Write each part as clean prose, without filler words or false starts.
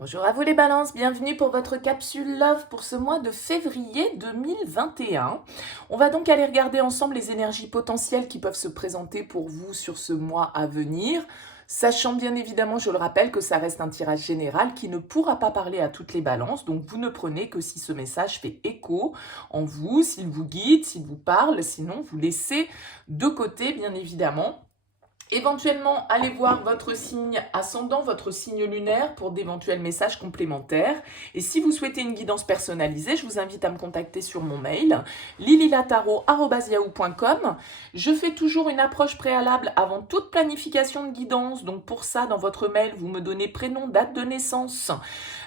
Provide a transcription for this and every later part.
Bonjour à vous les balances, bienvenue pour votre capsule Love pour ce mois de février 2021. On va donc aller regarder ensemble les énergies potentielles qui peuvent se présenter pour vous sur ce mois à venir, sachant bien évidemment, je le rappelle, que ça reste un tirage général qui ne pourra pas parler à toutes les balances, donc vous ne prenez que si ce message fait écho en vous, s'il vous guide, s'il vous parle, sinon vous laissez de côté bien évidemment. Éventuellement, allez voir votre signe ascendant, votre signe lunaire pour d'éventuels messages complémentaires. Et si vous souhaitez une guidance personnalisée, je vous invite à me contacter sur mon mail lililataro@yahoo.com. Je fais toujours une approche préalable avant toute planification de guidance. Donc pour ça, dans votre mail, vous me donnez prénom, date de naissance,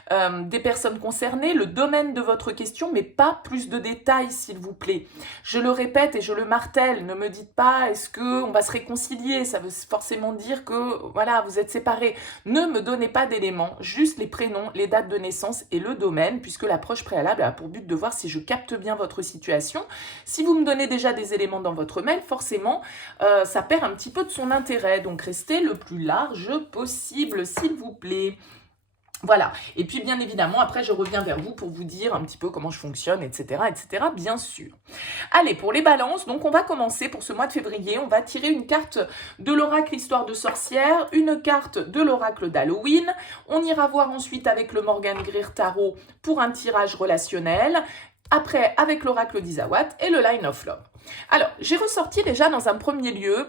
des personnes concernées, le domaine de votre question, mais pas plus de détails, s'il vous plaît. Je le répète et je le martèle, ne me dites pas est-ce qu'on va se réconcilier, ça veut forcément dire que voilà, vous êtes séparés. Ne me donnez pas d'éléments, juste les prénoms, les dates de naissance et le domaine, puisque l'approche préalable a pour but de voir si je capte bien votre situation. Si vous me donnez déjà des éléments dans votre mail, forcément, ça perd un petit peu de son intérêt. Donc restez le plus large possible, s'il vous plaît. Voilà, et puis bien évidemment, après je reviens vers vous pour vous dire un petit peu comment je fonctionne, etc., bien sûr. Allez, pour les balances, donc on va commencer pour ce mois de février, on va tirer une carte de l'oracle Histoire de sorcière, une carte de l'oracle d'Halloween, on ira voir ensuite avec le Morgan Greer Tarot pour un tirage relationnel, après avec l'oracle d'Isawat et le Line of Love. Alors, j'ai ressorti déjà dans un premier lieu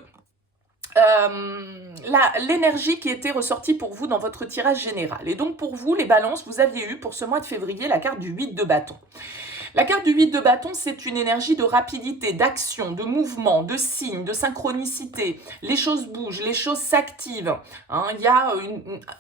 l'énergie qui était ressortie pour vous dans votre tirage général. Et donc pour vous, les balances, vous aviez eu pour ce mois de février la carte du 8 de bâton. La carte du 8 de bâton, c'est une énergie de rapidité, d'action, de mouvement, de signe, de synchronicité. Les choses bougent, les choses s'activent. Hein,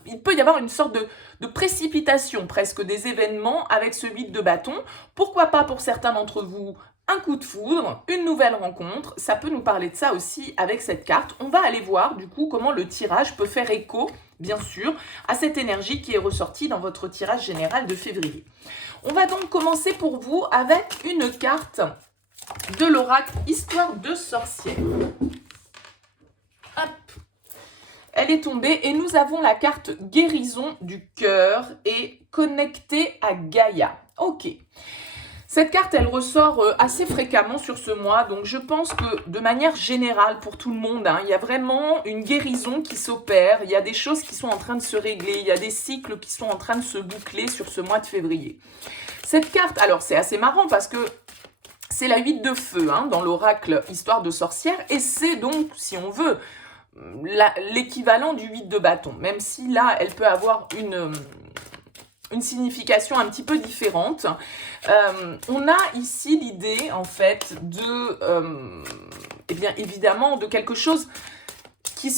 il peut y avoir une sorte de précipitation presque des événements avec ce 8 de bâton. Pourquoi pas pour certains d'entre vous un coup de foudre, une nouvelle rencontre, ça peut nous parler de ça aussi avec cette carte. On va aller voir du coup comment le tirage peut faire écho, bien sûr, à cette énergie qui est ressortie dans votre tirage général de février. On va donc commencer pour vous avec une carte de l'oracle Histoire de sorcière. Hop. Elle est tombée et nous avons la carte Guérison du cœur et connectée à Gaïa. Ok. Cette carte, elle ressort assez fréquemment sur ce mois, donc je pense que de manière générale pour tout le monde, il y a vraiment une guérison qui s'opère, il y a des choses qui sont en train de se régler, il y a des cycles qui sont en train de se boucler sur ce mois de février. Cette carte, alors c'est assez marrant parce que c'est la 8 de feu dans l'oracle Histoire de sorcière, et c'est donc, si on veut, l'équivalent du 8 de bâton, même si là, elle peut avoir une signification un petit peu différente. On a ici l'idée, en fait, eh bien, évidemment, de quelque chose qui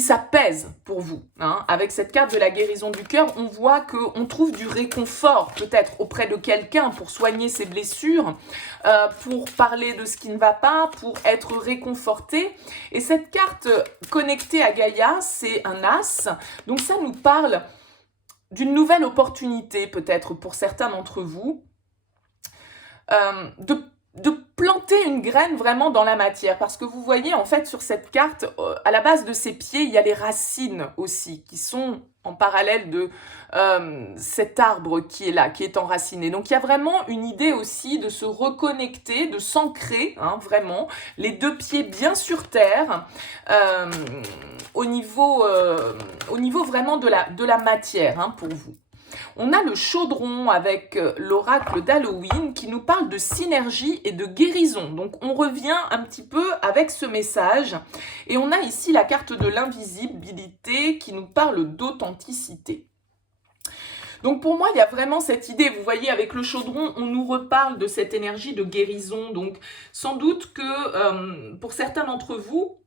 s'apaise pour vous. Avec cette carte de la guérison du cœur, on voit qu'on trouve du réconfort, peut-être, auprès de quelqu'un pour soigner ses blessures, pour parler de ce qui ne va pas, pour être réconforté. Et cette carte connectée à Gaïa, c'est un as. Donc ça nous parle d'une nouvelle opportunité, peut-être pour certains d'entre vous, de planter une graine vraiment dans la matière. Parce que vous voyez, en fait, sur cette carte, à la base de ses pieds, il y a les racines aussi, qui sont en parallèle de cet arbre qui est là, qui est enraciné. Donc, il y a vraiment une idée aussi de se reconnecter, de s'ancrer, vraiment, les deux pieds bien sur terre, au niveau vraiment de la matière, pour vous. On a le chaudron avec l'oracle d'Halloween qui nous parle de synergie et de guérison. Donc on revient un petit peu avec ce message. Et on a ici la carte de l'invisibilité qui nous parle d'authenticité. Donc pour moi, il y a vraiment cette idée, vous voyez, avec le chaudron, on nous reparle de cette énergie de guérison. Donc sans doute que pour certains d'entre vous,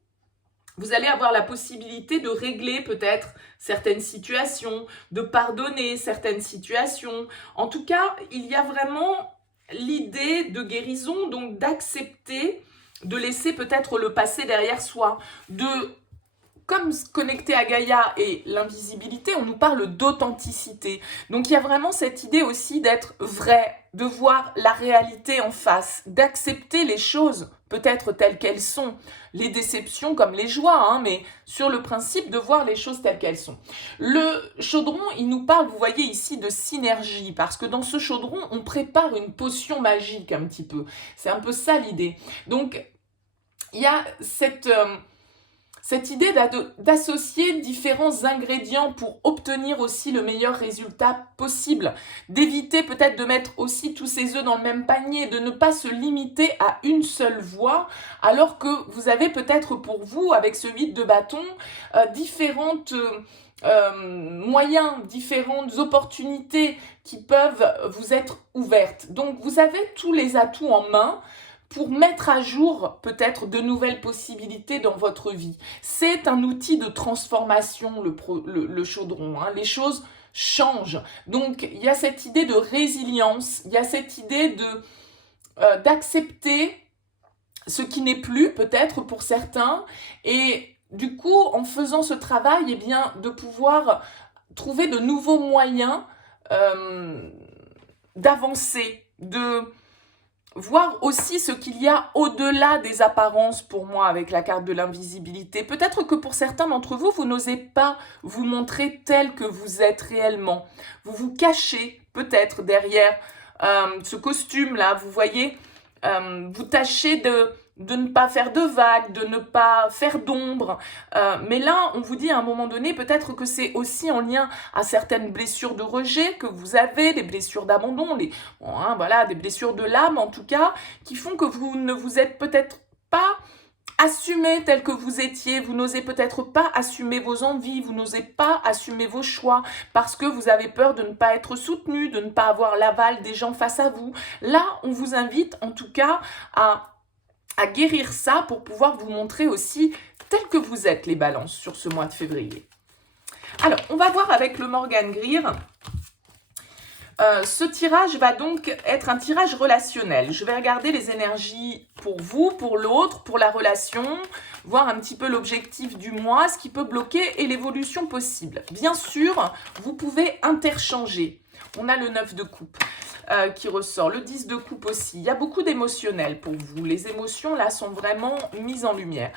vous allez avoir la possibilité de régler peut-être certaines situations, de pardonner certaines situations. En tout cas, il y a vraiment l'idée de guérison, donc d'accepter, de laisser peut-être le passé derrière soi, comme connecté à Gaïa et l'invisibilité, on nous parle d'authenticité. Donc il y a vraiment cette idée aussi d'être vrai, de voir la réalité en face, d'accepter les choses peut-être telles qu'elles sont, les déceptions comme les joies, hein, mais sur le principe de voir les choses telles qu'elles sont. Le chaudron, il nous parle, vous voyez ici, de synergie, parce que dans ce chaudron, on prépare une potion magique un petit peu. C'est un peu ça l'idée. Donc, il y a cette idée d'associer différents ingrédients pour obtenir aussi le meilleur résultat possible, d'éviter peut-être de mettre aussi tous ses œufs dans le même panier, de ne pas se limiter à une seule voie, alors que vous avez peut-être pour vous, avec ce 8 de bâton, différentes moyens, différentes opportunités qui peuvent vous être ouvertes. Donc vous avez tous les atouts en main pour mettre à jour peut-être de nouvelles possibilités dans votre vie. C'est un outil de transformation, le chaudron. Hein. Les choses changent. Donc, il y a cette idée de résilience, il y a cette idée d'accepter ce qui n'est plus, peut-être pour certains, et du coup, en faisant ce travail, eh bien, de pouvoir trouver de nouveaux moyens d'avancer, de voir aussi ce qu'il y a au-delà des apparences pour moi avec la carte de l'invisibilité. Peut-être que pour certains d'entre vous, vous n'osez pas vous montrer tel que vous êtes réellement. Vous vous cachez peut-être derrière ce costume-là, vous voyez, vous tâchez de ne pas faire de vagues, de ne pas faire d'ombre. Mais là, on vous dit à un moment donné, peut-être que c'est aussi en lien à certaines blessures de rejet que vous avez, des blessures d'abandon, voilà, des blessures de l'âme en tout cas, qui font que vous ne vous êtes peut-être pas assumé tel que vous étiez, vous n'osez peut-être pas assumer vos envies, vous n'osez pas assumer vos choix parce que vous avez peur de ne pas être soutenu, de ne pas avoir l'aval des gens face à vous. Là, on vous invite en tout cas à guérir ça pour pouvoir vous montrer aussi tel que vous êtes les balances sur ce mois de février. Alors, on va voir avec le Morgan Greer. Ce tirage va donc être un tirage relationnel. Je vais regarder les énergies pour vous, pour l'autre, pour la relation, voir un petit peu l'objectif du mois, ce qui peut bloquer et l'évolution possible. Bien sûr, vous pouvez interchanger. On a le 9 de coupe qui ressort, le 10 de coupe aussi. Il y a beaucoup d'émotionnel pour vous. Les émotions, là, sont vraiment mises en lumière.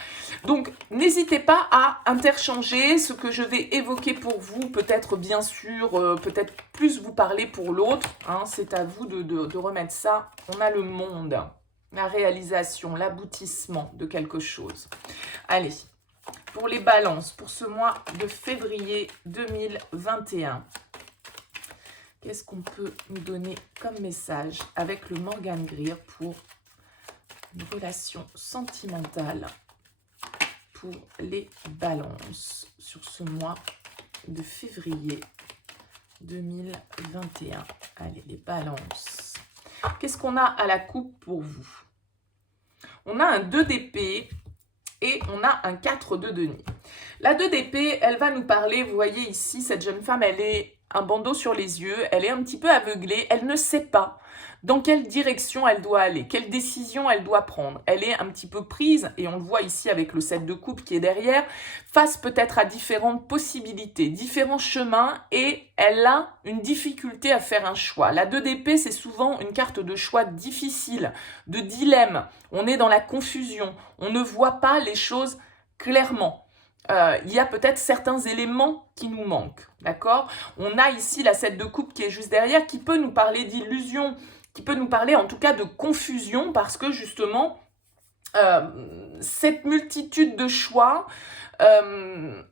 Donc, n'hésitez pas à interchanger ce que je vais évoquer pour vous. Peut-être, bien sûr, peut-être plus vous parler pour l'autre. Hein, c'est à vous de remettre ça. On a le monde, la réalisation, l'aboutissement de quelque chose. Allez, pour les balances, pour ce mois de février 2021. Qu'est-ce qu'on peut nous donner comme message avec le Morgan Greer pour une relation sentimentale pour les balances sur ce mois de février 2021. Allez, les balances. Qu'est-ce qu'on a à la coupe pour vous? On a un 2 d'épée et on a un 4 de denier. La 2 d'épée, elle va nous parler, vous voyez ici, cette jeune femme, elle est un bandeau sur les yeux, elle est un petit peu aveuglée, elle ne sait pas dans quelle direction elle doit aller, quelle décision elle doit prendre. Elle est un petit peu prise, et on le voit ici avec le 7 de coupe qui est derrière, face peut-être à différentes possibilités, différents chemins, et elle a une difficulté à faire un choix. La 2 d'épée, c'est souvent une carte de choix difficile, de dilemme. On est dans la confusion, on ne voit pas les choses clairement. Il y a peut-être certains éléments qui nous manquent, d'accord? On a ici la 7 de coupe qui est juste derrière, qui peut nous parler d'illusion, qui peut nous parler en tout cas de confusion, parce que justement, cette multitude de choix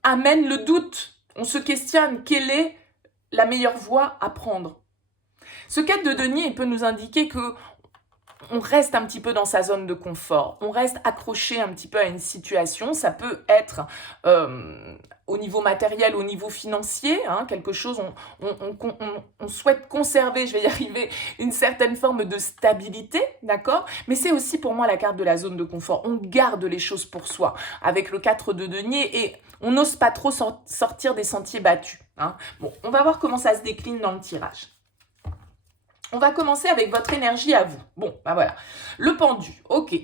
amène le doute. On se questionne, quelle est la meilleure voie à prendre? Ce 4 de denier, il peut nous indiquer que on reste un petit peu dans sa zone de confort, on reste accroché un petit peu à une situation, ça peut être au niveau matériel, au niveau financier, hein, quelque chose, on souhaite conserver, je vais y arriver, une certaine forme de stabilité, d'accord? Mais c'est aussi pour moi la carte de la zone de confort, on garde les choses pour soi, avec le 4 de denier, et on n'ose pas trop sortir des sentiers battus. Hein. Bon, on va voir comment ça se décline dans le tirage. On va commencer avec votre énergie à vous. Bon, ben voilà. Le pendu, ok.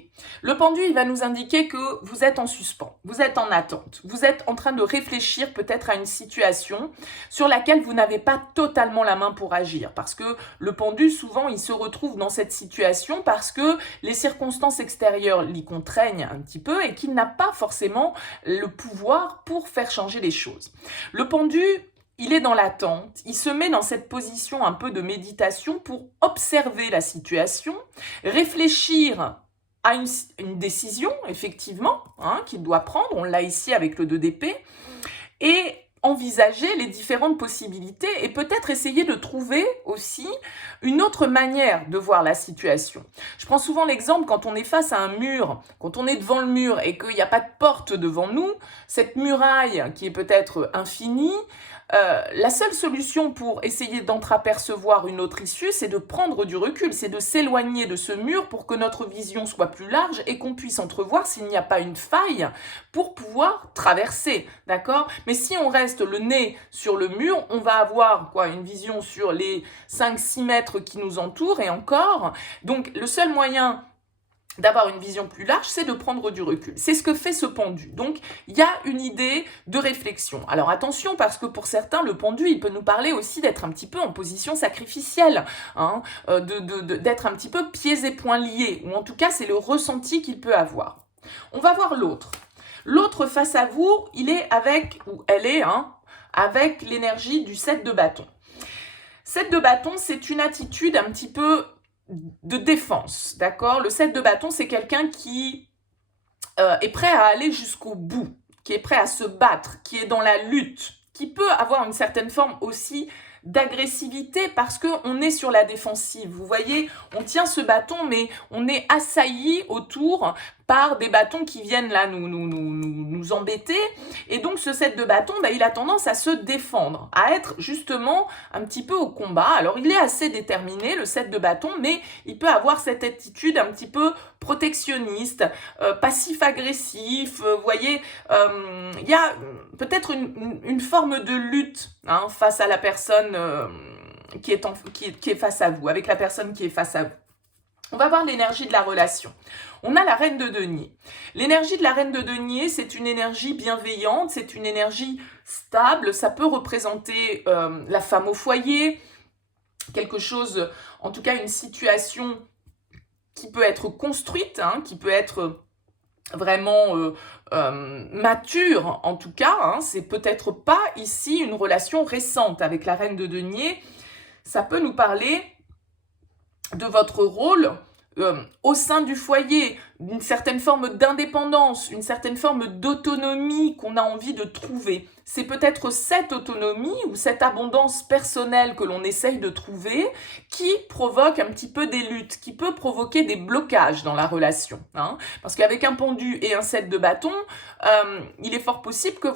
Le pendu, il va nous indiquer que vous êtes en suspens, vous êtes en attente, vous êtes en train de réfléchir peut-être à une situation sur laquelle vous n'avez pas totalement la main pour agir. Parce que le pendu, souvent, il se retrouve dans cette situation parce que les circonstances extérieures l'y contraignent un petit peu et qu'il n'a pas forcément le pouvoir pour faire changer les choses. Le pendu, il est dans l'attente, il se met dans cette position un peu de méditation pour observer la situation, réfléchir à une décision, effectivement, qu'il doit prendre, on l'a ici avec le 2 d'épée, et envisager les différentes possibilités et peut-être essayer de trouver aussi une autre manière de voir la situation. Je prends souvent l'exemple quand on est face à un mur, quand on est devant le mur et qu'il n'y a pas de porte devant nous, cette muraille qui est peut-être infinie, la seule solution pour essayer d'entreapercevoir une autre issue, c'est de prendre du recul, c'est de s'éloigner de ce mur pour que notre vision soit plus large et qu'on puisse entrevoir s'il n'y a pas une faille pour pouvoir traverser, d'accord? Mais si on reste le nez sur le mur, on va avoir une vision sur les 5-6 mètres qui nous entourent et encore. Donc le seul moyen d'avoir une vision plus large, c'est de prendre du recul. C'est ce que fait ce pendu. Donc, il y a une idée de réflexion. Alors attention, parce que pour certains, le pendu, il peut nous parler aussi d'être un petit peu en position sacrificielle, d'être un petit peu pieds et poings liés, ou en tout cas, c'est le ressenti qu'il peut avoir. On va voir l'autre. L'autre face à vous, il est avec, ou elle est, avec l'énergie du 7 de bâton. 7 de bâton, c'est une attitude un petit peu de défense, d'accord? Le 7 de bâton, c'est quelqu'un qui est prêt à aller jusqu'au bout, qui est prêt à se battre, qui est dans la lutte, qui peut avoir une certaine forme aussi d'agressivité parce qu'on est sur la défensive. Vous voyez, on tient ce bâton, mais on est assailli autour par des bâtons qui viennent là nous embêter. Et donc, ce 7 de bâton, il a tendance à se défendre, à être justement un petit peu au combat. Alors, il est assez déterminé, le 7 de bâton, mais il peut avoir cette attitude un petit peu protectionniste, passif-agressif. Vous voyez, il y a peut-être une forme de lutte face à la personne qui est face à vous, avec la personne qui est face à vous. On va voir l'énergie de la relation. On a la reine de denier. L'énergie de la reine de denier, c'est une énergie bienveillante, c'est une énergie stable. Ça peut représenter la femme au foyer, quelque chose, en tout cas une situation qui peut être construite, qui peut être vraiment mature en tout cas. C'est peut-être pas ici une relation récente avec la reine de denier. Ça peut nous parler de votre rôle au sein du foyer, d'une certaine forme d'indépendance, une certaine forme d'autonomie qu'on a envie de trouver. C'est peut-être cette autonomie ou cette abondance personnelle que l'on essaye de trouver qui provoque un petit peu des luttes, qui peut provoquer des blocages dans la relation. Parce qu'avec un pendu et un 7 de bâton, il est fort possible que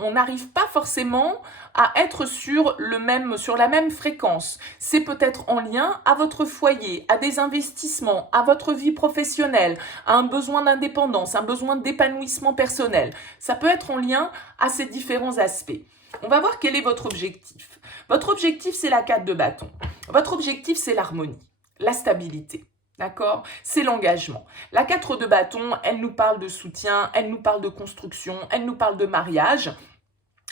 on n'arrive pas forcément à être sur la même fréquence. C'est peut-être en lien à votre foyer, à des investissements, à votre vie professionnelle, à un besoin d'indépendance, un besoin d'épanouissement personnel. Ça peut être en lien à ces différents aspects. On va voir quel est votre objectif. Votre objectif, c'est la 4 de bâton. Votre objectif, c'est l'harmonie, la stabilité. D'accord? C'est l'engagement. La 4 de bâton, elle nous parle de soutien, elle nous parle de construction, elle nous parle de mariage.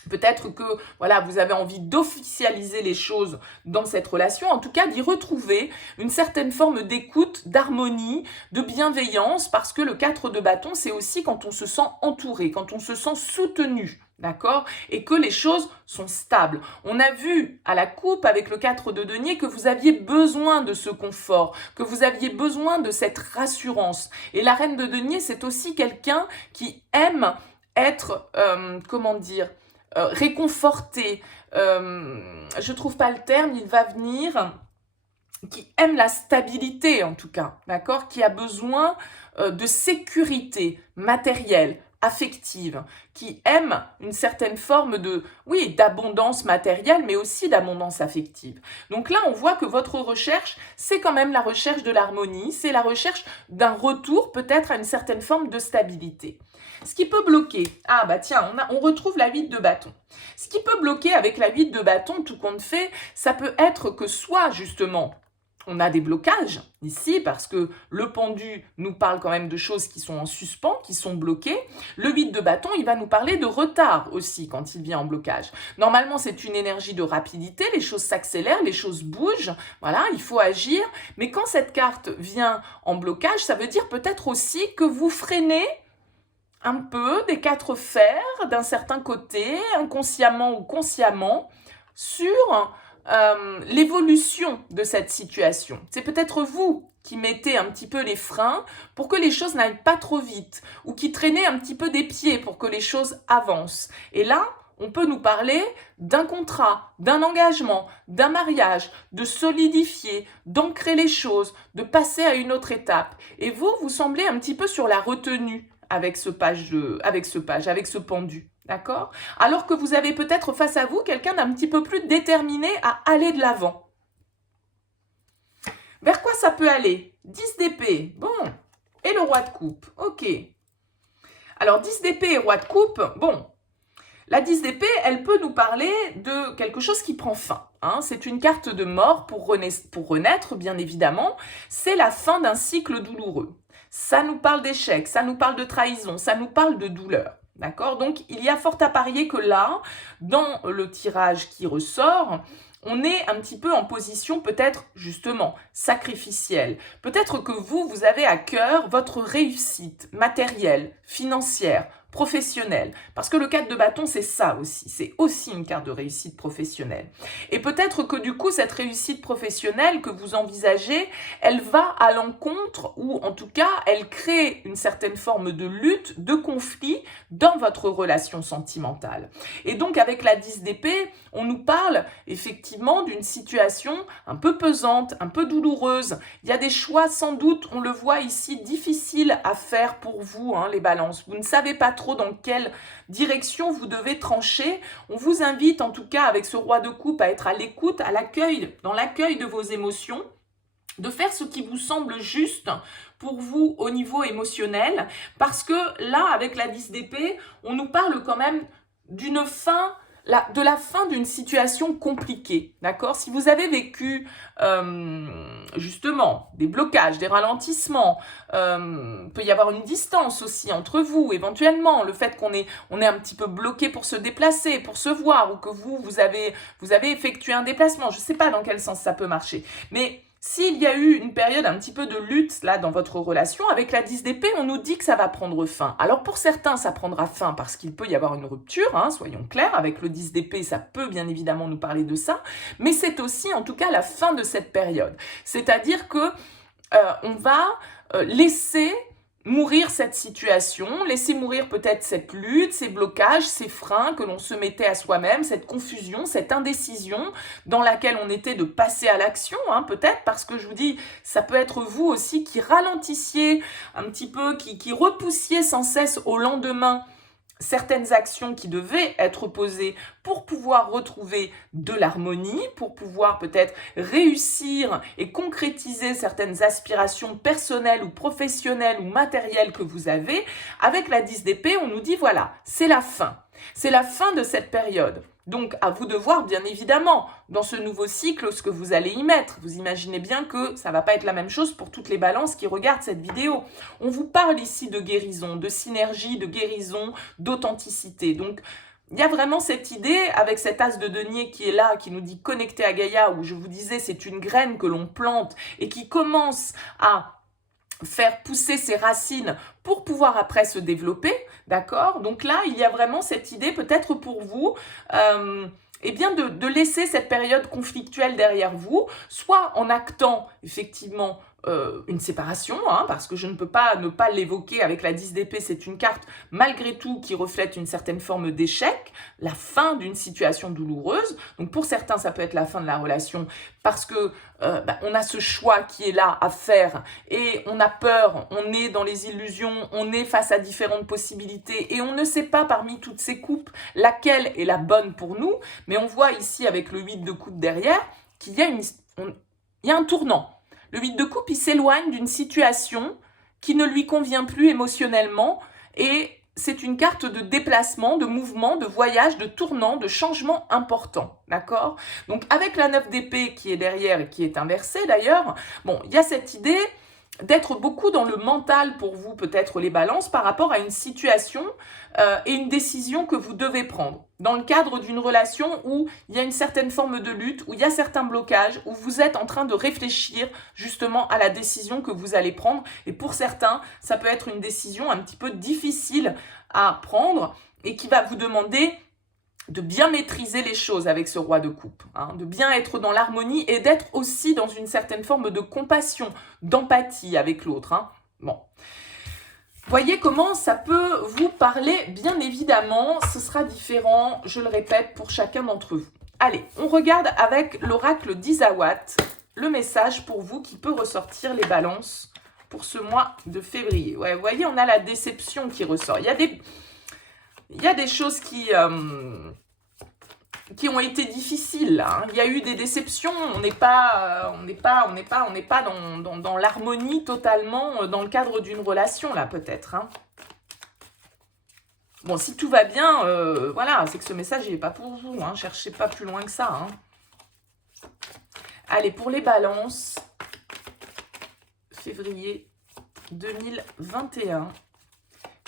Peut-être que vous avez envie d'officialiser les choses dans cette relation, en tout cas d'y retrouver une certaine forme d'écoute, d'harmonie, de bienveillance, parce que le 4 de bâton, c'est aussi quand on se sent entouré, quand on se sent soutenu, d'accord? Et que les choses sont stables. On a vu à la coupe avec le 4 de denier que vous aviez besoin de ce confort, que vous aviez besoin de cette rassurance. Et la reine de denier, c'est aussi quelqu'un qui aime être, réconforté, je trouve pas le terme, il va venir, qui aime la stabilité en tout cas, d'accord, qui a besoin de sécurité matérielle, affective, qui aime une certaine forme d'abondance matérielle, mais aussi d'abondance affective. Donc là, on voit que votre recherche, c'est quand même la recherche de l'harmonie, c'est la recherche d'un retour peut-être à une certaine forme de stabilité. Ce qui peut bloquer, on retrouve la 8 de bâton. Ce qui peut bloquer avec la 8 de bâton, tout compte fait, ça peut être que soit justement, on a des blocages ici parce que le pendu nous parle quand même de choses qui sont en suspens, qui sont bloquées. Le 8 de bâton, il va nous parler de retard aussi quand il vient en blocage. Normalement, c'est une énergie de rapidité, les choses s'accélèrent, les choses bougent, voilà, il faut agir. Mais quand cette carte vient en blocage, ça veut dire peut-être aussi que vous freinez un peu des quatre fers d'un certain côté, inconsciemment ou consciemment, sur l'évolution de cette situation. C'est peut-être vous qui mettez un petit peu les freins pour que les choses n'aillent pas trop vite ou qui traînez un petit peu des pieds pour que les choses avancent. Et là, on peut nous parler d'un contrat, d'un engagement, d'un mariage, de solidifier, d'ancrer les choses, de passer à une autre étape. Et vous, vous semblez un petit peu sur la retenue avec ce pendu. D'accord? Alors que vous avez peut-être face à vous quelqu'un d'un petit peu plus déterminé à aller de l'avant. Vers quoi ça peut aller? 10 d'épée, bon. Et le roi de coupe, ok. Alors 10 d'épée et roi de coupe, bon. La 10 d'épée, elle peut nous parler de quelque chose qui prend fin. Hein. C'est une carte de mort pour renaître, bien évidemment. C'est la fin d'un cycle douloureux. Ça nous parle d'échec, ça nous parle de trahison, ça nous parle de douleur. D'accord? Donc, il y a fort à parier que là, dans le tirage qui ressort, on est un petit peu en position peut-être justement sacrificielle. Peut-être que vous avez à cœur votre réussite matérielle, financière, professionnelle. Parce que le 4 de bâton, c'est ça aussi. C'est aussi une carte de réussite professionnelle. Et peut-être que du coup, cette réussite professionnelle que vous envisagez, elle va à l'encontre ou en tout cas, elle crée une certaine forme de lutte, de conflit dans votre relation sentimentale. Et donc, avec la 10 d'épée, on nous parle effectivement d'une situation un peu pesante, un peu douloureuse. Il y a des choix sans doute, on le voit ici, difficiles à faire pour vous, hein, les balances. Vous ne savez pas trop dans quelle direction vous devez trancher. On vous invite en tout cas avec ce roi de coupe à être à l'écoute, à l'accueil, dans l'accueil de vos émotions, de faire ce qui vous semble juste pour vous au niveau émotionnel, parce que là, avec la 10 d'épée, on nous parle quand même d'une fin, de la fin d'une situation compliquée, d'accord? Si vous avez vécu justement des blocages, des ralentissements, peut y avoir une distance aussi entre vous, éventuellement, le fait qu'on est un petit peu bloqué pour se déplacer, pour se voir, ou que vous avez effectué un déplacement, je ne sais pas dans quel sens ça peut marcher, mais s'il y a eu une période un petit peu de lutte là dans votre relation, avec la 10 d'épée, on nous dit que ça va prendre fin. Alors pour certains, ça prendra fin parce qu'il peut y avoir une rupture, hein, soyons clairs, avec le 10 d'épée, ça peut bien évidemment nous parler de ça, mais c'est aussi en tout cas la fin de cette période. C'est-à-dire que on va laisser mourir cette situation, laisser mourir peut-être cette lutte, ces blocages, ces freins que l'on se mettait à soi-même, cette confusion, cette indécision dans laquelle on était de passer à l'action, hein, peut-être, parce que je vous dis, ça peut être vous aussi qui ralentissiez un petit peu, qui repoussiez sans cesse au lendemain certaines actions qui devaient être posées pour pouvoir retrouver de l'harmonie, pour pouvoir peut-être réussir et concrétiser certaines aspirations personnelles ou professionnelles ou matérielles que vous avez. Avec la 10 d'épée, on nous dit voilà, c'est la fin. C'est la fin de cette période. Donc, à vous de voir, bien évidemment, dans ce nouveau cycle, ce que vous allez y mettre. Vous imaginez bien que ça ne va pas être la même chose pour toutes les balances qui regardent cette vidéo. On vous parle ici de guérison, de synergie, de guérison, d'authenticité. Donc, il y a vraiment cette idée, avec cet as de denier qui est là, qui nous dit connecté à Gaïa, où je vous disais, c'est une graine que l'on plante et qui commence à faire pousser ses racines pour pouvoir après se développer, d'accord? Donc là, il y a vraiment cette idée peut-être pour vous, eh bien de laisser cette période conflictuelle derrière vous, soit en actant effectivement une séparation, hein, parce que je ne peux pas ne pas l'évoquer avec la 10 d'épée, c'est une carte malgré tout qui reflète une certaine forme d'échec, la fin d'une situation douloureuse. Donc pour certains, ça peut être la fin de la relation parce que on a ce choix qui est là à faire et on a peur, on est dans les illusions, on est face à différentes possibilités et on ne sait pas parmi toutes ces coupes laquelle est la bonne pour nous, mais on voit ici avec le 8 de coupe derrière qu'il y a un tournant. Le 8 de coupe, il s'éloigne d'une situation qui ne lui convient plus émotionnellement et c'est une carte de déplacement, de mouvement, de voyage, de tournant, de changement important, d'accord? Donc avec la 9 d'épée qui est derrière et qui est inversée d'ailleurs, bon, il y a cette idée d'être beaucoup dans le mental pour vous, peut-être les balances, par rapport à une situation et une décision que vous devez prendre. Dans le cadre d'une relation où il y a une certaine forme de lutte, où il y a certains blocages, où vous êtes en train de réfléchir justement à la décision que vous allez prendre. Et pour certains, ça peut être une décision un petit peu difficile à prendre et qui va vous demander de bien maîtriser les choses avec ce roi de coupe, hein, de bien être dans l'harmonie et d'être aussi dans une certaine forme de compassion, d'empathie avec l'autre. Hein. Bon. Voyez comment ça peut vous parler, bien évidemment, ce sera différent, je le répète, pour chacun d'entre vous. Allez, on regarde avec l'oracle d'Isawat, le message pour vous qui peut ressortir les balances pour ce mois de février. Ouais, vous voyez, on a la déception qui ressort. Il y a des choses qui ont été difficiles. Hein. Il y a eu des déceptions. On n'est pas dans l'harmonie totalement dans le cadre d'une relation, là, peut-être. Hein. Bon, si tout va bien, voilà, c'est que ce message, il n'est pas pour vous. Hein. Cherchez pas plus loin que ça. Hein. Allez, pour les balances, février 2021.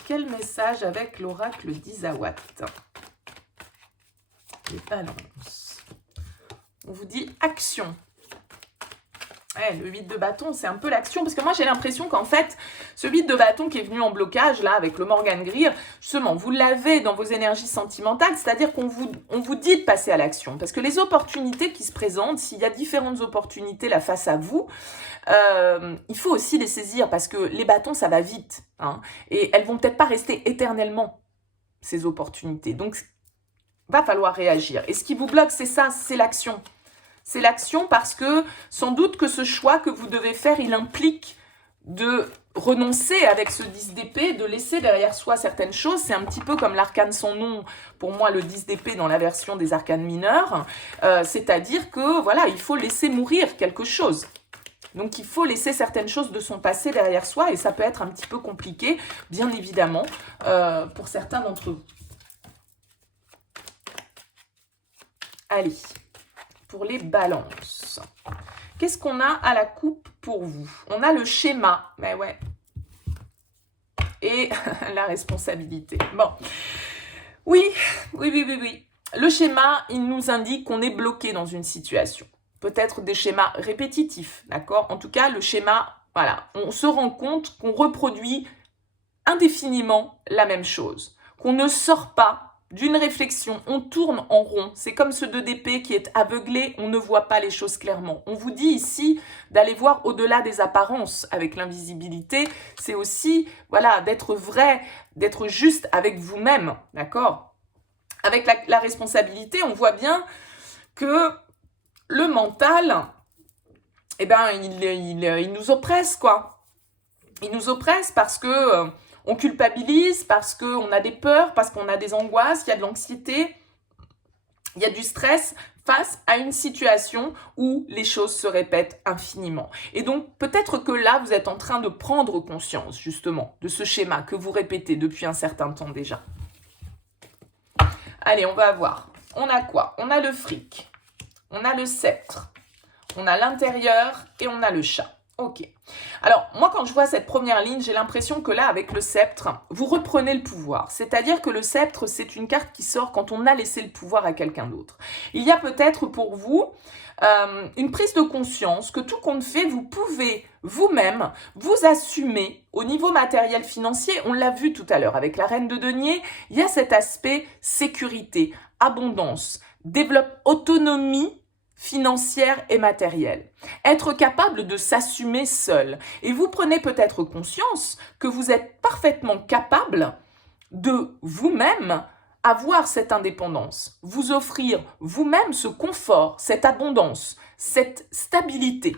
Quel message avec l'oracle d'Isawat? Les balances. On vous dit action. Ouais, le 8 de bâton, c'est un peu l'action. Parce que moi, j'ai l'impression qu'en fait, ce 8 de bâton qui est venu en blocage, là, avec le Morgan Greer, justement, vous l'avez dans vos énergies sentimentales. C'est-à-dire qu'on vous dit de passer à l'action. Parce que les opportunités qui se présentent, s'il y a différentes opportunités là face à vous, il faut aussi les saisir. Parce que les bâtons, ça va vite. Hein, et elles vont peut-être pas rester éternellement, ces opportunités. Donc, va falloir réagir. Et ce qui vous bloque, c'est ça, c'est l'action. C'est l'action parce que sans doute que ce choix que vous devez faire, il implique de renoncer avec ce 10 d'épée, de laisser derrière soi certaines choses. C'est un petit peu comme l'arcane sans nom, pour moi, le 10 d'épée dans la version des arcanes mineurs. C'est-à-dire que, voilà, il faut laisser mourir quelque chose. Donc, il faut laisser certaines choses de son passé derrière soi et ça peut être un petit peu compliqué, bien évidemment, pour certains d'entre vous. Allez, pour les balances. Qu'est-ce qu'on a à la coupe pour vous? On a le schéma, mais ouais. Et la responsabilité. Bon, oui. Le schéma, il nous indique qu'on est bloqué dans une situation. Peut-être des schémas répétitifs, d'accord? En tout cas, le schéma, voilà, on se rend compte qu'on reproduit indéfiniment la même chose, qu'on ne sort pas d'une réflexion, on tourne en rond. C'est comme ce 2 d'épée qui est aveuglé, on ne voit pas les choses clairement. On vous dit ici d'aller voir au-delà des apparences avec l'invisibilité. C'est aussi, voilà, d'être vrai, d'être juste avec vous-même, d'accord? Avec la responsabilité, on voit bien que le mental, eh ben, il nous oppresse, quoi. Il nous oppresse parce que on culpabilise, parce qu'on a des peurs, parce qu'on a des angoisses, il y a de l'anxiété, il y a du stress face à une situation où les choses se répètent infiniment. Et donc, peut-être que là, vous êtes en train de prendre conscience, justement, de ce schéma que vous répétez depuis un certain temps déjà. Allez, on va voir. On a quoi? On a le fric, on a le sceptre, on a l'intérieur et on a le chat. Ok. Alors, moi, quand je vois cette première ligne, j'ai l'impression que là, avec le sceptre, vous reprenez le pouvoir. C'est-à-dire que le sceptre, c'est une carte qui sort quand on a laissé le pouvoir à quelqu'un d'autre. Il y a peut-être pour vous une prise de conscience que tout compte fait, vous pouvez vous-même vous assumer au niveau matériel financier. On l'a vu tout à l'heure avec la reine de denier, il y a cet aspect sécurité, abondance, autonomie financière et matérielle. Être capable de s'assumer seul. Et vous prenez peut-être conscience que vous êtes parfaitement capable de vous-même avoir cette indépendance, vous offrir vous-même ce confort, cette abondance, cette stabilité.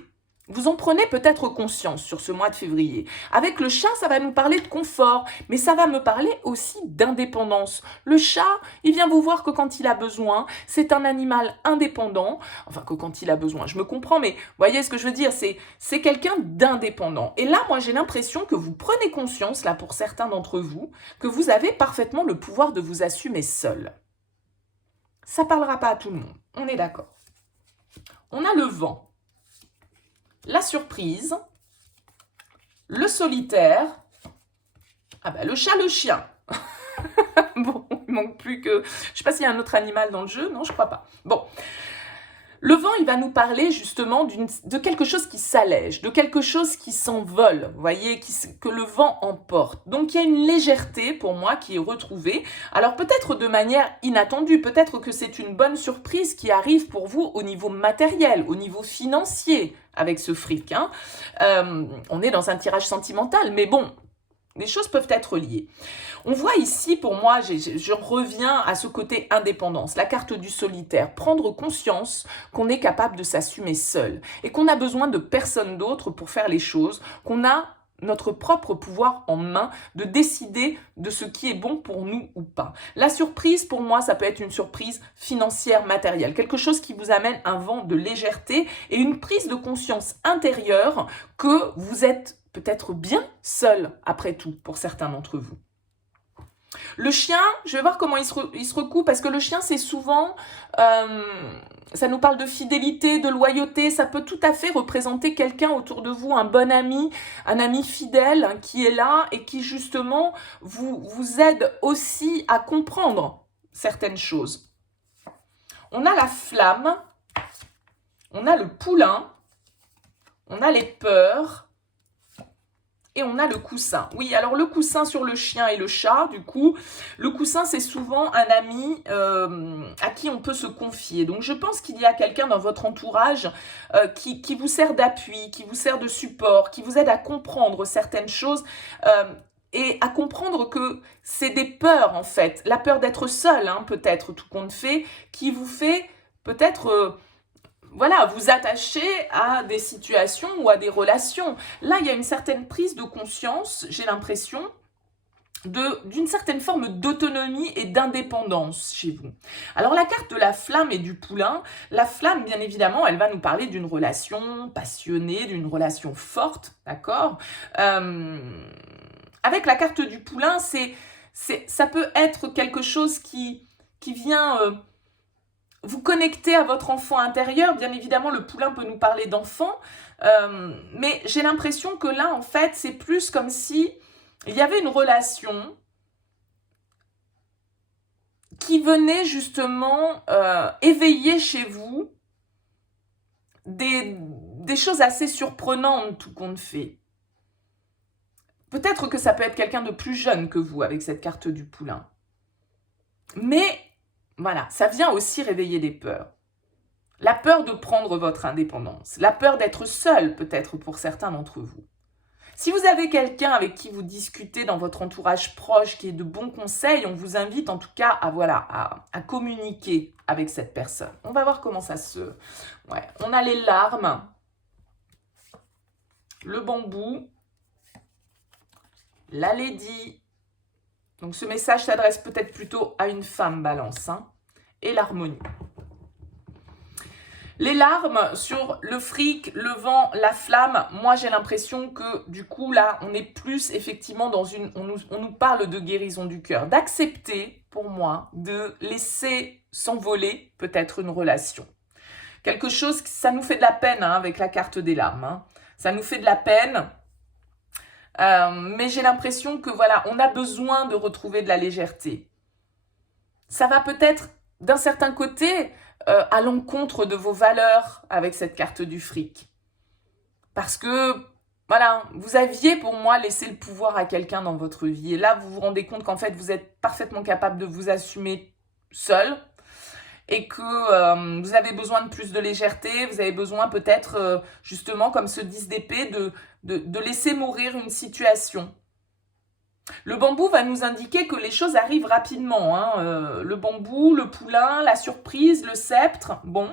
Vous en prenez peut-être conscience sur ce mois de février. Avec le chat, ça va nous parler de confort, mais ça va me parler aussi d'indépendance. Le chat, il vient vous voir que quand il a besoin, c'est un animal indépendant. Enfin, que quand il a besoin, je me comprends, mais vous voyez ce que je veux dire, c'est quelqu'un d'indépendant. Et là, moi, j'ai l'impression que vous prenez conscience, là, pour certains d'entre vous, que vous avez parfaitement le pouvoir de vous assumer seul. Ça parlera pas à tout le monde, on est d'accord. On a le vent. La surprise, le solitaire, ah ben le chat, le chien. Bon, il manque plus que... Je sais pas s'il y a un autre animal dans le jeu, non, je crois pas. Bon, le vent, il va nous parler justement de quelque chose qui s'allège, de quelque chose qui s'envole, vous voyez, que le vent emporte. Donc, il y a une légèreté, pour moi, qui est retrouvée. Alors, peut-être de manière inattendue, peut-être que c'est une bonne surprise qui arrive pour vous au niveau matériel, au niveau financier, avec ce fric. Hein. On est dans un tirage sentimental, mais bon, les choses peuvent être liées. On voit ici, pour moi, je reviens à ce côté indépendance, la carte du solitaire, prendre conscience qu'on est capable de s'assumer seul et qu'on a besoin de personne d'autre pour faire les choses, qu'on a notre propre pouvoir en main de décider de ce qui est bon pour nous ou pas. La surprise, pour moi, ça peut être une surprise financière, matérielle, quelque chose qui vous amène un vent de légèreté et une prise de conscience intérieure que vous êtes peut-être bien seul, après tout, pour certains d'entre vous. Le chien, je vais voir comment il se recoupe, parce que le chien, c'est souvent, ça nous parle de fidélité, de loyauté, ça peut tout à fait représenter quelqu'un autour de vous, un bon ami, un ami fidèle hein, qui est là et qui justement vous aide aussi à comprendre certaines choses. On a la flamme, on a le poulain, on a les peurs, et on a le coussin. Oui, alors le coussin sur le chien et le chat, du coup, le coussin, c'est souvent un ami à qui on peut se confier. Donc, je pense qu'il y a quelqu'un dans votre entourage qui vous sert d'appui, qui vous sert de support, qui vous aide à comprendre certaines choses et à comprendre que c'est des peurs, en fait. La peur d'être seul, hein, peut-être, tout compte fait, qui vous fait peut-être... voilà, vous attacher à des situations ou à des relations. Là, il y a une certaine prise de conscience, j'ai l'impression, d'une certaine forme d'autonomie et d'indépendance chez vous. Alors, la carte de la flamme et du poulain, la flamme, bien évidemment, elle va nous parler d'une relation passionnée, d'une relation forte, d'accord avec la carte du poulain, ça peut être quelque chose qui vient... vous connectez à votre enfant intérieur. Bien évidemment, le poulain peut nous parler d'enfant, mais j'ai l'impression que là, en fait, c'est plus comme si il y avait une relation qui venait justement éveiller chez vous des choses assez surprenantes, tout compte fait. Peut-être que ça peut être quelqu'un de plus jeune que vous avec cette carte du poulain. Mais voilà, ça vient aussi réveiller des peurs. La peur de prendre votre indépendance. La peur d'être seul, peut-être, pour certains d'entre vous. Si vous avez quelqu'un avec qui vous discutez dans votre entourage proche, qui est de bons conseils, on vous invite en tout cas à communiquer avec cette personne. On va voir comment ça se... Ouais. On a les larmes, le bambou, la lady. Donc ce message s'adresse peut-être plutôt à une femme balance, hein, et l'harmonie. Les larmes sur le fric, le vent, la flamme, moi j'ai l'impression que du coup là on est plus effectivement dans une... On nous parle de guérison du cœur, d'accepter pour moi, de laisser s'envoler peut-être une relation. Quelque chose, ça nous fait de la peine hein, avec la carte des larmes, hein. Ça nous fait de la peine. Mais j'ai l'impression que voilà, on a besoin de retrouver de la légèreté. Ça va peut-être, d'un certain côté, à l'encontre de vos valeurs avec cette carte du fric. Parce que, voilà, vous aviez pour moi laissé le pouvoir à quelqu'un dans votre vie. Et là, vous vous rendez compte qu'en fait, vous êtes parfaitement capable de vous assumer seul. Et que vous avez besoin de plus de légèreté, vous avez besoin peut-être, justement, comme ce 10 d'épée, de laisser mourir une situation. Le bambou va nous indiquer que les choses arrivent rapidement. Hein. Le bambou, le poulain, la surprise, le sceptre, bon.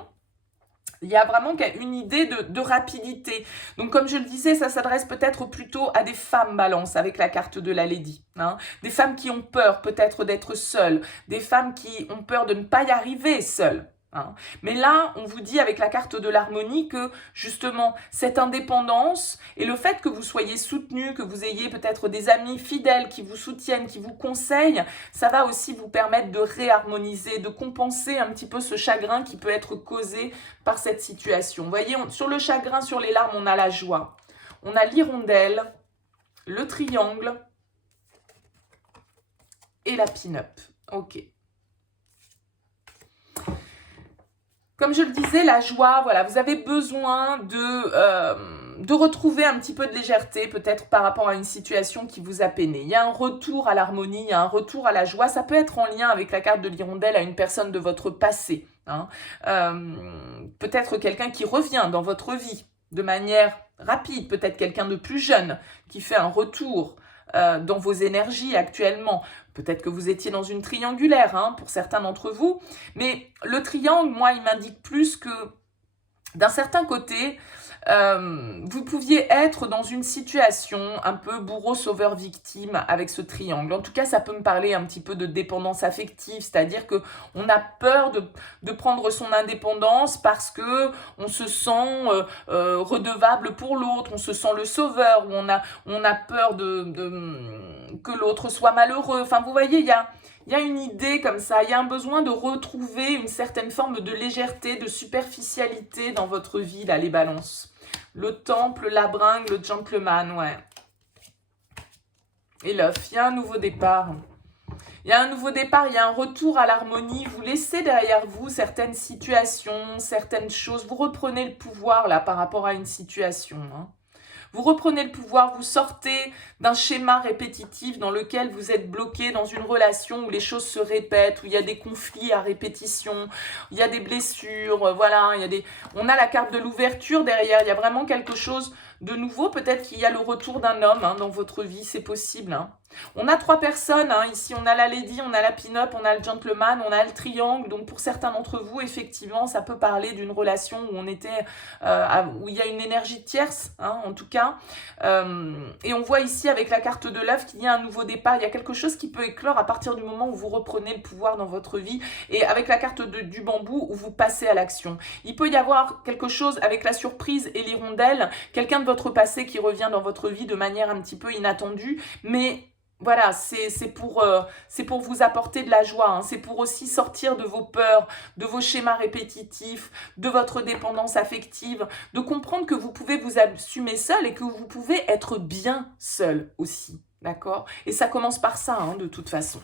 Il y a vraiment une idée de rapidité. Donc, comme je le disais, ça s'adresse peut-être plutôt à des femmes balance avec la carte de la Lady. Hein. Des femmes qui ont peur peut-être d'être seules. Des femmes qui ont peur de ne pas y arriver seules. Hein. Mais là, on vous dit avec la carte de l'harmonie que justement cette indépendance et le fait que vous soyez soutenu, que vous ayez peut-être des amis fidèles qui vous soutiennent, qui vous conseillent, ça va aussi vous permettre de réharmoniser, de compenser un petit peu ce chagrin qui peut être causé par cette situation. Vous voyez, sur le chagrin, sur les larmes, on a la joie. On a l'hirondelle, le triangle et la pin-up. Ok. Comme je le disais, la joie, voilà, vous avez besoin de retrouver un petit peu de légèreté, peut-être par rapport à une situation qui vous a peiné. Il y a un retour à l'harmonie, il y a un retour à la joie. Ça peut être en lien avec la carte de l'hirondelle à une personne de votre passé. Hein. Peut-être quelqu'un qui revient dans votre vie de manière rapide, peut-être quelqu'un de plus jeune qui fait un retour dans vos énergies actuellement. Peut-être que vous étiez dans une triangulaire, hein, pour certains d'entre vous. Mais le triangle, moi, il m'indique plus que d'un certain côté, vous pouviez être dans une situation un peu bourreau, sauveur, victime avec ce triangle. En tout cas, ça peut me parler un petit peu de dépendance affective, c'est-à-dire qu'on a peur de prendre son indépendance parce que on se sent redevable pour l'autre, on se sent le sauveur, ou on a peur que l'autre soit malheureux. Enfin, vous voyez, il y a une idée comme ça, il y a un besoin de retrouver une certaine forme de légèreté, de superficialité dans votre vie, là, les balances. Le temple, la bringue, le gentleman, ouais. Et l'œuf, il y a un nouveau départ. Il y a un nouveau départ, il y a un retour à l'harmonie. Vous laissez derrière vous certaines situations, certaines choses. Vous reprenez le pouvoir, là, par rapport à une situation, hein. Vous reprenez le pouvoir, vous sortez d'un schéma répétitif dans lequel vous êtes bloqué dans une relation où les choses se répètent, où il y a des conflits à répétition, il y a des blessures, voilà, on a la carte de l'ouverture derrière, il y a vraiment quelque chose de nouveau. Peut-être qu'il y a le retour d'un homme, hein, dans votre vie, c'est possible. Hein. On a 3 personnes, hein, ici on a la lady, on a la pin-up, on a le gentleman, on a le triangle. Donc pour certains d'entre vous, effectivement, ça peut parler d'une relation où on était, où il y a une énergie tierce, hein, en tout cas. Et on voit ici avec la carte de l'œuf qu'il y a un nouveau départ. Il y a quelque chose qui peut éclore à partir du moment où vous reprenez le pouvoir dans votre vie. Et avec la carte du bambou, où vous passez à l'action. Il peut y avoir quelque chose avec la surprise et l'hirondelle, quelqu'un de votre passé qui revient dans votre vie de manière un petit peu inattendue, mais voilà, c'est pour vous apporter de la joie, hein. C'est pour aussi sortir de vos peurs, de vos schémas répétitifs, de votre dépendance affective, de comprendre que vous pouvez vous assumer seul et que vous pouvez être bien seul aussi, d'accord? Et ça commence par ça, hein, de toute façon.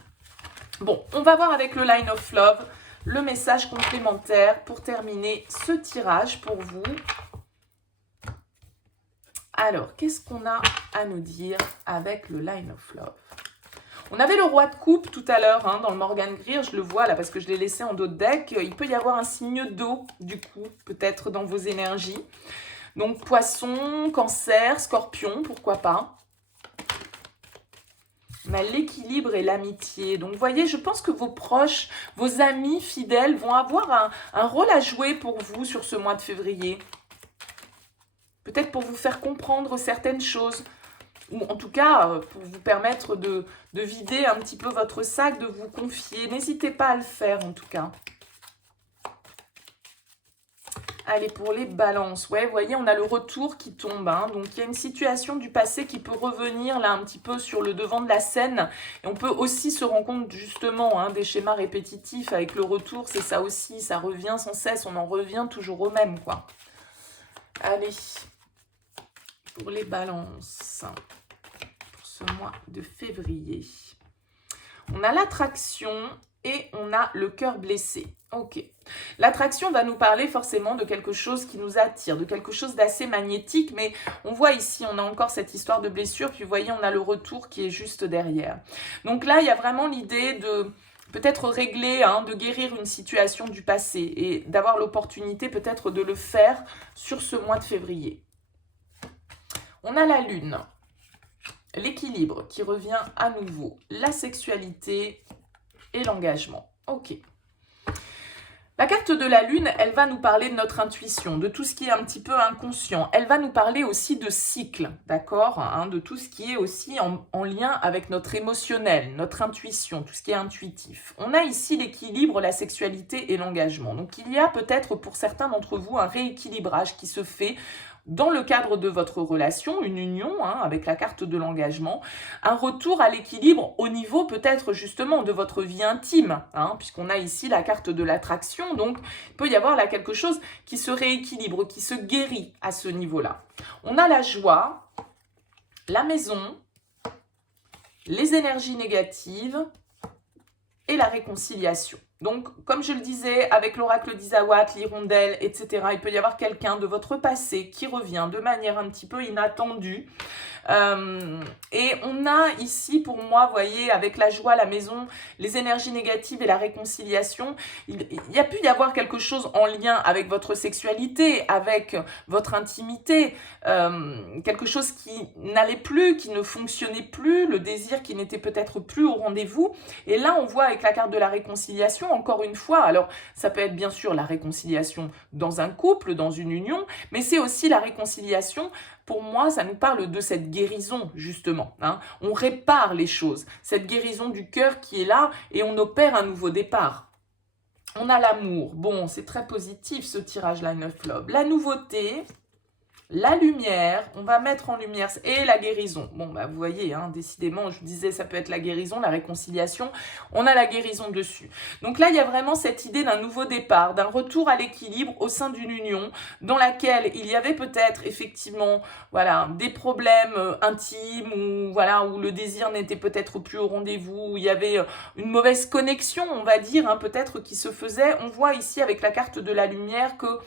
Bon, on va voir avec le Line of Love le message complémentaire pour terminer ce tirage pour vous. Alors, qu'est-ce qu'on a à nous dire avec le Line of Love? On avait le roi de coupe tout à l'heure, hein, dans le Morgan Greer, je le vois là parce que je l'ai laissé en dos de deck. Il peut y avoir un signe d'eau, du coup, peut-être dans vos énergies. Donc, poisson, cancer, scorpion, pourquoi pas. On a l'équilibre et l'amitié. Donc, vous voyez, je pense que vos proches, vos amis fidèles vont avoir un rôle à jouer pour vous sur ce mois de février. Peut-être pour vous faire comprendre certaines choses, ou en tout cas pour vous permettre de vider un petit peu votre sac, de vous confier. N'hésitez pas à le faire en tout cas. Allez, pour les balances, ouais, vous voyez, on a le retour qui tombe, hein. Donc il y a une situation du passé qui peut revenir là un petit peu sur le devant de la scène. Et on peut aussi se rendre compte justement, hein, des schémas répétitifs avec le retour, c'est ça aussi, ça revient sans cesse, on en revient toujours au même, quoi. Allez, pour les balances, pour ce mois de février. On a l'attraction et on a le cœur blessé. Ok. L'attraction va nous parler forcément de quelque chose qui nous attire, de quelque chose d'assez magnétique, mais on voit ici, on a encore cette histoire de blessure, puis vous voyez, on a le retour qui est juste derrière. Donc là, il y a vraiment l'idée de peut-être régler, hein, de guérir une situation du passé et d'avoir l'opportunité peut-être de le faire sur ce mois de février. On a la lune, l'équilibre qui revient à nouveau, la sexualité et l'engagement. Ok. La carte de la Lune, elle va nous parler de notre intuition, de tout ce qui est un petit peu inconscient. Elle va nous parler aussi de cycle, d'accord, hein, de tout ce qui est aussi en lien avec notre émotionnel, notre intuition, tout ce qui est intuitif. On a ici l'équilibre, la sexualité et l'engagement. Donc il y a peut-être pour certains d'entre vous un rééquilibrage qui se fait dans le cadre de votre relation, une union, hein, avec la carte de l'engagement, un retour à l'équilibre au niveau peut-être justement de votre vie intime, hein, puisqu'on a ici la carte de l'attraction, donc il peut y avoir là quelque chose qui se rééquilibre, qui se guérit à ce niveau-là. On a la joie, la maison, les énergies négatives et la réconciliation. Donc, comme je le disais, avec l'oracle d'Isawat, l'hirondelle, etc., il peut y avoir quelqu'un de votre passé qui revient de manière un petit peu inattendue. Et on a ici, pour moi, vous voyez, avec la joie, la maison, les énergies négatives et la réconciliation, il y a pu y avoir quelque chose en lien avec votre sexualité, avec votre intimité, quelque chose qui n'allait plus, qui ne fonctionnait plus, le désir qui n'était peut-être plus au rendez-vous. Et là, on voit avec la carte de la réconciliation, encore une fois, alors ça peut être bien sûr la réconciliation dans un couple, dans une union, mais c'est aussi la réconciliation. Pour moi, ça nous parle de cette guérison, justement, hein. On répare les choses, cette guérison du cœur qui est là et on opère un nouveau départ. On a l'amour. Bon, c'est très positif ce tirage-là, 9 lobes. La nouveauté, la lumière, on va mettre en lumière, et la guérison. Bon, bah, vous voyez, hein, décidément, je vous disais, ça peut être la guérison, la réconciliation. On a la guérison dessus. Donc là, il y a vraiment cette idée d'un nouveau départ, d'un retour à l'équilibre au sein d'une union dans laquelle il y avait peut-être effectivement, voilà, des problèmes intimes ou voilà, où le désir n'était peut-être plus au rendez-vous, où il y avait une mauvaise connexion, on va dire, hein, peut-être qui se faisait. On voit ici avec la carte de la lumière que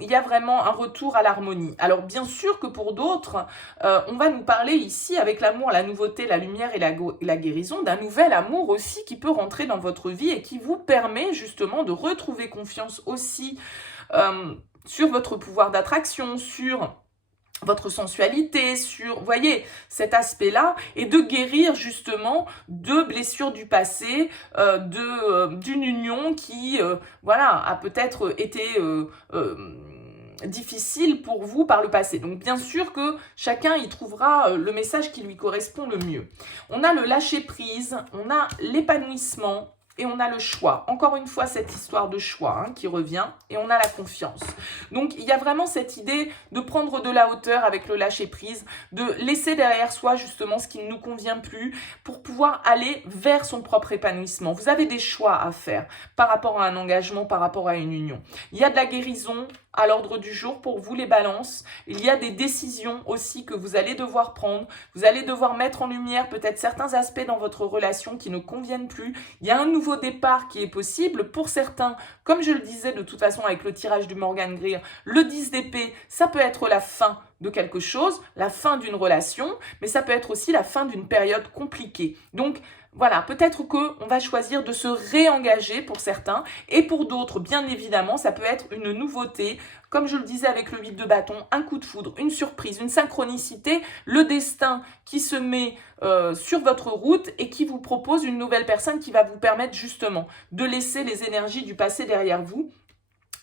il y a vraiment un retour à l'harmonie. Alors bien sûr que pour d'autres, on va nous parler ici avec l'amour, la nouveauté, la lumière et la guérison, d'un nouvel amour aussi qui peut rentrer dans votre vie et qui vous permet justement de retrouver confiance aussi sur votre pouvoir d'attraction, sur votre sensualité, sur, vous voyez, cet aspect-là, et de guérir justement de blessures du passé, d'une union qui, voilà, a peut-être été difficile pour vous par le passé. Donc bien sûr que chacun y trouvera le message qui lui correspond le mieux. On a le lâcher-prise, on a l'épanouissement, et on a le choix. Encore une fois, cette histoire de choix qui revient. Et on a la confiance. Donc, il y a vraiment cette idée de prendre de la hauteur avec le lâcher-prise, de laisser derrière soi justement ce qui ne nous convient plus pour pouvoir aller vers son propre épanouissement. Vous avez des choix à faire par rapport à un engagement, par rapport à une union. Il y a de la guérison à l'ordre du jour pour vous les balances. Il y a des décisions aussi que vous allez devoir prendre. Vous allez devoir mettre en lumière peut-être certains aspects dans votre relation qui ne conviennent plus. Il y a un nouveau départ qui est possible pour certains. Comme je le disais de toute façon avec le tirage du Morgan Greer, le 10 d'épée, ça peut être la fin de quelque chose, la fin d'une relation, mais ça peut être aussi la fin d'une période compliquée. Donc, voilà, peut-être qu'on va choisir de se réengager pour certains et pour d'autres, bien évidemment, ça peut être une nouveauté. Comme je le disais avec le 8 de bâton, un coup de foudre, une surprise, une synchronicité, le destin qui se met sur votre route et qui vous propose une nouvelle personne qui va vous permettre justement de laisser les énergies du passé derrière vous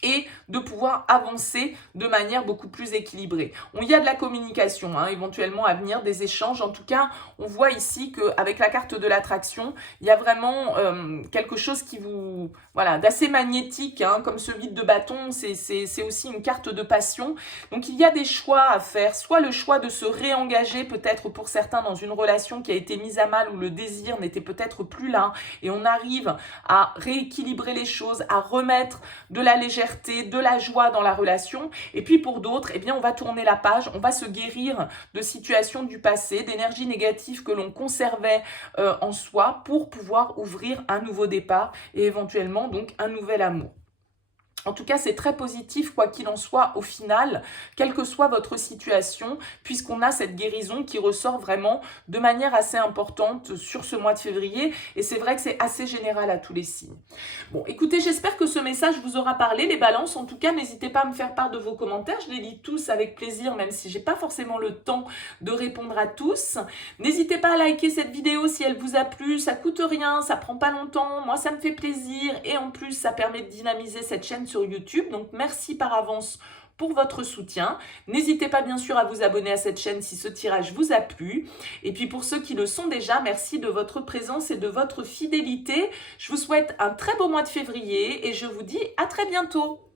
et de pouvoir avancer de manière beaucoup plus équilibrée. Il y a de la communication, éventuellement à venir, des échanges. En tout cas, on voit ici qu'avec la carte de l'attraction, il y a vraiment quelque chose qui vous... Voilà, d'assez magnétique, comme ce vide de bâton, c'est aussi une carte de passion. Donc, il y a des choix à faire. Soit le choix de se réengager, peut-être pour certains, dans une relation qui a été mise à mal, où le désir n'était peut-être plus là, et on arrive à rééquilibrer les choses, à remettre de la légèreté, de la joie dans la relation. Et puis pour d'autres, eh bien, on va tourner la page, on va se guérir de situations du passé, d'énergies négatives que l'on conservait en soi pour pouvoir ouvrir un nouveau départ et éventuellement donc un nouvel amour. En tout cas, c'est très positif, quoi qu'il en soit, au final, quelle que soit votre situation, puisqu'on a cette guérison qui ressort vraiment de manière assez importante sur ce mois de février. Et c'est vrai que c'est assez général à tous les signes. Bon, écoutez, j'espère que ce message vous aura parlé, les balances. En tout cas, n'hésitez pas à me faire part de vos commentaires. Je les lis tous avec plaisir, même si j'ai pas forcément le temps de répondre à tous. N'hésitez pas à liker cette vidéo si elle vous a plu. Ça coûte rien, ça prend pas longtemps. Moi, ça me fait plaisir. Et en plus, ça permet de dynamiser cette chaîne sur YouTube. Donc, merci par avance pour votre soutien. N'hésitez pas bien sûr à vous abonner à cette chaîne si ce tirage vous a plu. Et puis pour ceux qui le sont déjà, merci de votre présence et de votre fidélité. Je vous souhaite un très beau mois de février et je vous dis à très bientôt.